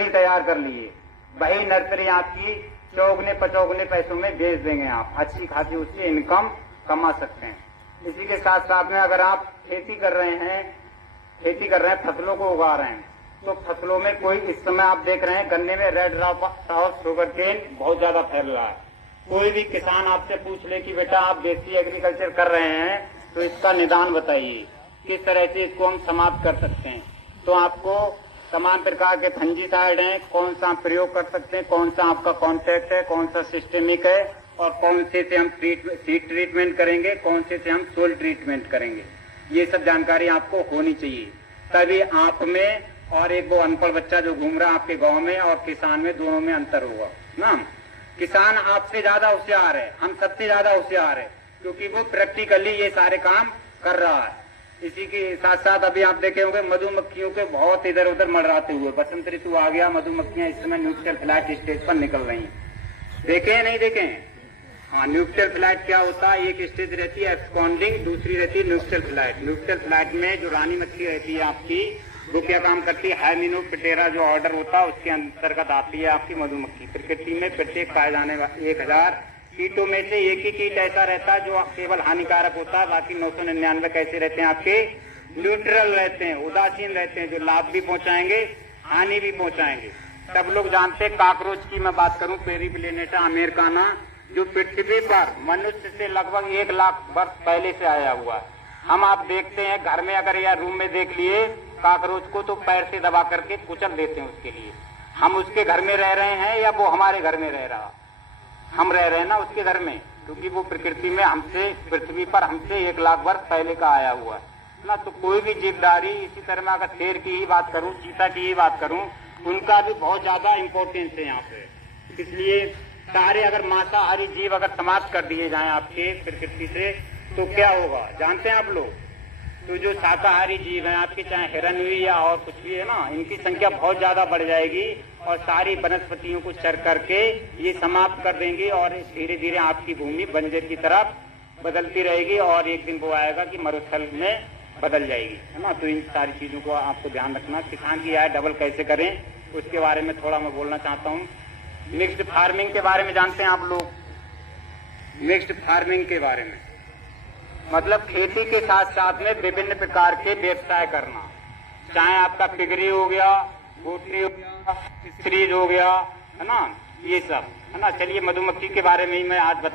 Nursery तैयार कर लिए, वही नर्सरी आपकी चौगने पचौगने पैसों में बेच देंगे, आप अच्छी खासी उससे इनकम कमा सकते हैं। इसी के साथ साथ में अगर आप खेती कर रहे हैं, फसलों को उगा रहे हैं, तो फसलों में कोई इस समय आप देख रहे हैं गन्ने में रेड रॉट शुगर केन बहुत ज्यादा फैल रहा है। कोई भी किसान आपसे पूछ ले कि बेटा आप देसी एग्रीकल्चर कर रहे हैं तो इसका निदान बताइए, किस तरह से इसको हम समाप्त कर सकते हैं। तो आपको तमाम प्रकार के फंजीसाइड हैं, कौन सा प्रयोग कर सकते हैं, कौन सा आपका कॉन्टैक्ट है, कौन सा सिस्टेमिक है, और कौन से हम सीड ट्रीटमेंट करेंगे, कौन से हम सोल ट्रीटमेंट करेंगे, ये सब जानकारी आपको होनी चाहिए। तभी आप में और एक वो अनपढ़ बच्चा जो घूम रहा है आपके गांव में और किसान में, दोनों में अंतर होगा ना। किसान आपसे ज्यादा होशियार है, हम सबसे ज्यादा होशियार है, क्योंकि वो प्रैक्टिकली ये सारे काम कर रहा है। इसी के साथ साथ अभी आप देखे होंगे मधुमक्खियों के बहुत इधर उधर मडराते हुए, बसंत ऋतु आ गया, मधुमक्खियां इस समय न्यूक्लियर फ्लाइट स्टेज पर निकल रही हैं। देखे हैं नहीं देखे हैं? हाँ, न्यूक्लियर फ्लाइट क्या होता है, एक स्टेज रहती है एब्सकॉन्डिंग, दूसरी रहती है न्यूक्लियर फ्लाइट। न्यूक्लियर फ्लाइट में जो रानी मच्छी रहती है आपकी, वो क्या काम करती है, हाइमेनोप्टेरा जो ऑर्डर होता है उसके अंतर्गत आती है आपकी मधुमक्खी। प्रकृति में प्रत्येक पाए जाने वाले 1000 कीटों में से एक ही कीट ऐसा रहता है जो केवल हानिकारक होता है, बाकी 999 कैसे रहते हैं आपके, न्यूट्रल रहते हैं, उदासीन रहते हैं, जो लाभ भी पहुंचाएंगे हानि भी पहुंचाएंगे। सब लोग जानते हैं काकरोच की मैं बात करूं, पेरिप्लेनेटा अमेरिकाना, जो पृथ्वी पर मनुष्य से लगभग 1 लाख वर्ष पहले से आया हुआ है। हम आप देखते हैं घर में अगर या रूम में देख लिए काकरोच को तो पैर से दबा करके कुचल देते हैं उसके लिए। हम उसके घर में रह रहे हैं या वो हमारे घर में रह रहा, हम रह रहे हैं ना उसके घर में, क्योंकि वो प्रकृति में हमसे, पृथ्वी पर हमसे 1 लाख वर्ष पहले का आया हुआ है ना। तो कोई भी जीवधारी, इसी तरह मैं अगर शेर की ही बात करूं, चीता की ही बात करूं, उनका भी बहुत ज्यादा इम्पोर्टेंस है यहाँ पे। इसलिए सारे अगर मांसाहारी जीव अगर समाप्त कर दिए जाएं आपके प्रकृति से तो क्या होगा जानते हैं आप लोग? तो जो शाकाहारी जीव हैं आपके, चाहे हिरन हुई या और कुछ भी है ना, इनकी संख्या बहुत ज्यादा बढ़ जाएगी और सारी वनस्पतियों को चर करके ये समाप्त कर देंगे और धीरे धीरे आपकी भूमि बंजर की तरफ बदलती रहेगी और एक दिन वो आएगा कि मरुस्थल में बदल जाएगी, है ना। तो इन सारी चीजों को आपको ध्यान रखना। किसान की आय डबल कैसे करें उसके बारे में थोड़ा मैं बोलना चाहता हूँ। मिक्स्ड फार्मिंग के बारे में जानते हैं आप लोग? मिक्स्ड फार्मिंग के बारे में मतलब खेती के साथ साथ में विभिन्न प्रकार के व्यवसाय करना, चाहे आपका पिगरी हो गया, पोल्ट्री हो गया, फिशरीज हो गया, है ना, ये सब, है ना। चलिए मधुमक्खी के बारे में ही मैं आज